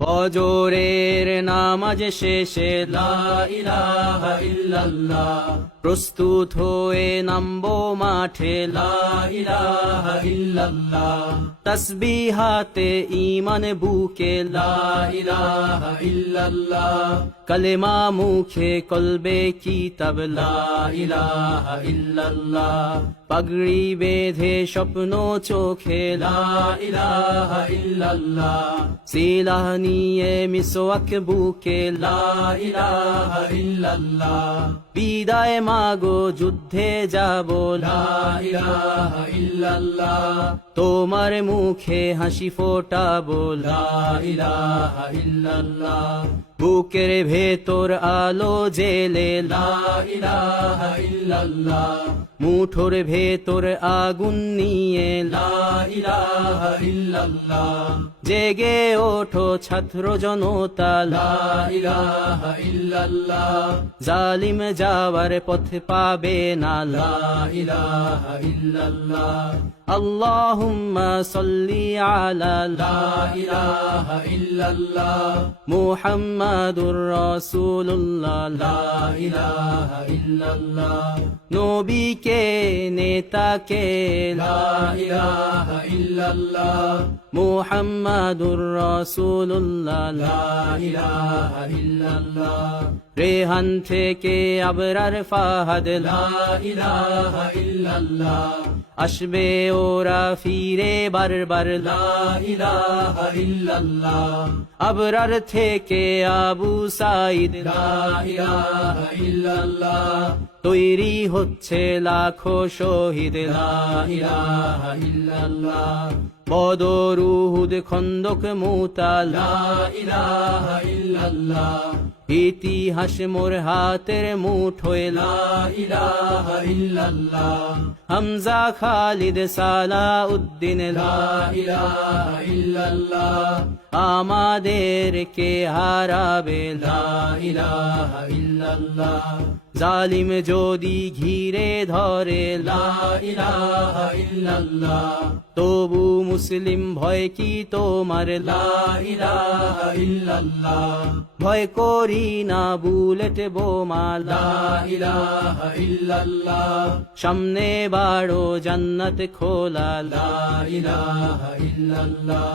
ফজরের নামাজ শেষে লা ইলাহা ইল্লাল্লাহ, প্রস্তুত হয়ে নামবো মাঠে লা ইলাহা ইল্লাল্লাহ, তাসবিহাতে ঈমান বুকে লা ইলাহা ইল্লাল্লাহ, কালেমা মুখে কলবে কিতাব লা ইলাহা ইল্লাল্লাহ, পাগড়ি বেঁধে স্বপ্ন চোখে লা ইলাহা ইল্লাল্লাহ, সিলাহ নিয়ে মিসওয়াক বুকে লা ইলাহা ইল্লাল্লাহ, বিদায় মাগো যুদ্ধে যাব লা ইলাহা ইল্লাল্লাহ, তোমার মুখে হাসি ফোটাবো লা ইলাহা ইল্লাল্লাহ, বুকের ভেতর আলো জেলে লা ইলাহা ইল্লাল্লাহ, মুঠোর ভেতর আগুন নিয়ে লা ইলাহা ইল্লাল্লাহ, জেগে ওঠো ছাত্র জনতা লা ইলাহা ইল্লাল্লাহ, জালিম যাওয়ার পথ পাবে না লা ইলাহা ইল্লাল্লাহ, আল্লাহুম্মা সাল্লি আলা লা ইলাহা ইল্লাল্লাহ, মুহাম্মাদুর রাসূলুল্লাহ লা ইলাহা ইল্লাল্লাহ, নবীকে নেতাকে লা ইলাহা ইল্লাল্লাহ, মুহাম্মাদুর রাসূলুল্লাহ লা ইলাহা ইল্লাল্লাহ, রেহান থেকে আবরার ফাহাদ লা ইলাহা ইল্লাল্লাহ, আসবে ওরা ফিরে বারবার লা ইলাহা ইল্লাল্লাহ, আবরার থেকে আবু সাঈদ লা ইলাহা ইল্লাল্লাহ, তৈরি হচ্ছে লাখো শহীদ লা ইলাহা ইল্লাল্লাহ, বদর উহুদ খন্দক মুতা লা ইলাহা ইল্লাল্লাহ, ইতিহাস মোর হাতের মুঠোয় লা ইলাহা ইল্লাল্লাহ, হামজা খালিদ সালাউদ্দিন লা ইলাহা ইল্লাল্লাহ, আমাদেরকে হারাবে লা ইলাহা ইল্লাল্লাহ, জালিম যদি ঘিরে ধরে লা ইলাহা ইল্লাল্লাহ, তবু মুসলিম ভয় কি তোমার লা ইলাহা ইল্লাল্লাহ, ভয় করি না বুলেট বোমা লা ইলাহা ইল্লাল্লাহ, সামনে বাড়ো জান্নাত খোলা লা ইলাহা ইল্লাল্লাহ,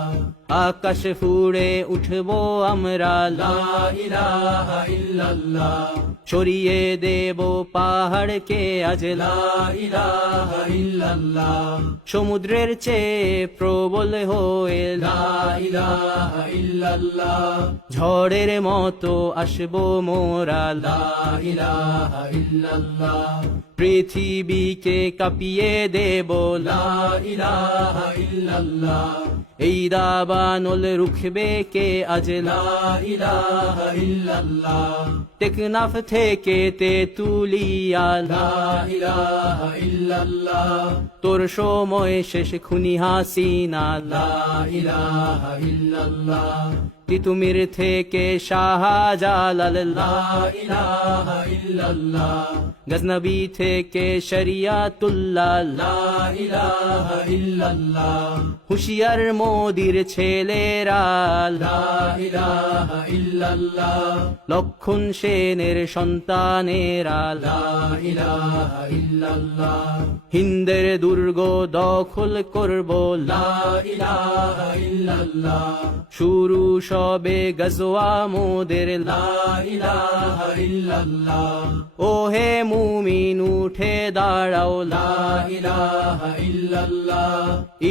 আকাশ ফুড়ে উঠবো আমরা লা ইলাহা ইল্লাল্লাহ, সরিয়ে দেব পাহাড়কে আজ লা ইলাহা ইল্লাল্লাহ, সমুদ্রের চেয়ে প্রবল হয়ে লা ইলাহা ইল্লাল্লাহ, ঝড়ের মতো আসবো মোরা লা ইলাহা ইল্লাল্লাহ, পৃথিবীকে কাঁপিয়ে দেব লা ইলাহা ইল্লাল্লাহ, এই দাবানল রুখবে কে আজ লা ইলাহা ইল্লাল্লাহ, টেকনাফ থেকে তেতুলিয়া লা ইলাহা ইল্লাল্লাহ, তোর সময় শেষ খুনি হাসিনা লা ইলাহা ইল্লাল্লাহ, তিতুমির থেকে শাহজালাল লা ইলাহা ইল্লাল্লাহ, গজনবী থেকে শরিয়াতুল্লাহ লা ইলাহা ইল্লাল্লাহ, হুশিয়ার মোদির ছেলেরা লা ইলাহা ইল্লাল্লাহ, লক্ষণ সেনের সন্তানেরা লা ইলাহা ইল্লাল্লাহ, হিন্দের দুর্গ দখল করব লা ইলাহা ইল্লাল্লাহ, শুরু সবে গজওয়া মোদের লা ইলাহা ইল্লাল্লাহ, ও হে মুমিন উঠে দাঁড়াও লা ইলাহা ইল্লাল্লাহ,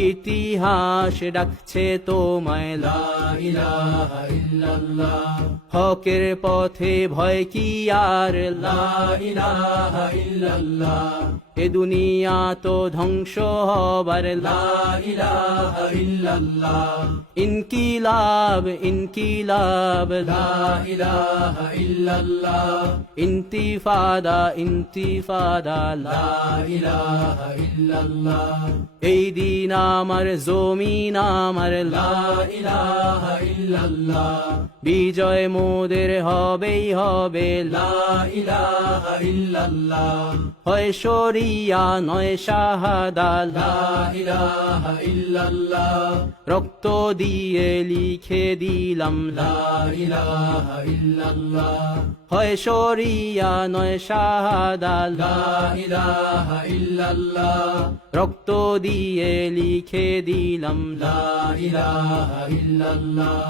ইতিহাস ডাকছে তোমায় লা ইলাহা ইল্লাল্লাহ, হকের পথে ভয় কি আর লা ইলাহা ইল্লাল্লাহ, এ দুনিয়া তো ধ্বংস হবার লা ইলাহা ইল্লাল্লাহ, ইনকিলাব ইনকিলাব লা ইলাহা ইল্লাল্লাহ, ইন্তিফাদা ইন্তিফাদা লা ইলাহা ইল্লাল্লাহ, এই দিন আমার জমিন আমার লা ইলাহা ইল্লাল্লাহ, বিজয় মোদের হবেই হবে লা ইলাহা ইল্লাল্লাহ, হয় শরীর শরিয়া নয় শাহাদা লা ইলাহা ইল্লাল্লাহ রক্ত দিয়ে লিখে দিলাম লা ইলাহা ইল্লাল্লাহ হয় শরিয়া নয় শাহাদা লা ইলাহা ইল্লাল্লাহ রক্ত দিয়ে লিখে দিলাম লা ইলাহা ইল্লাল্লাহ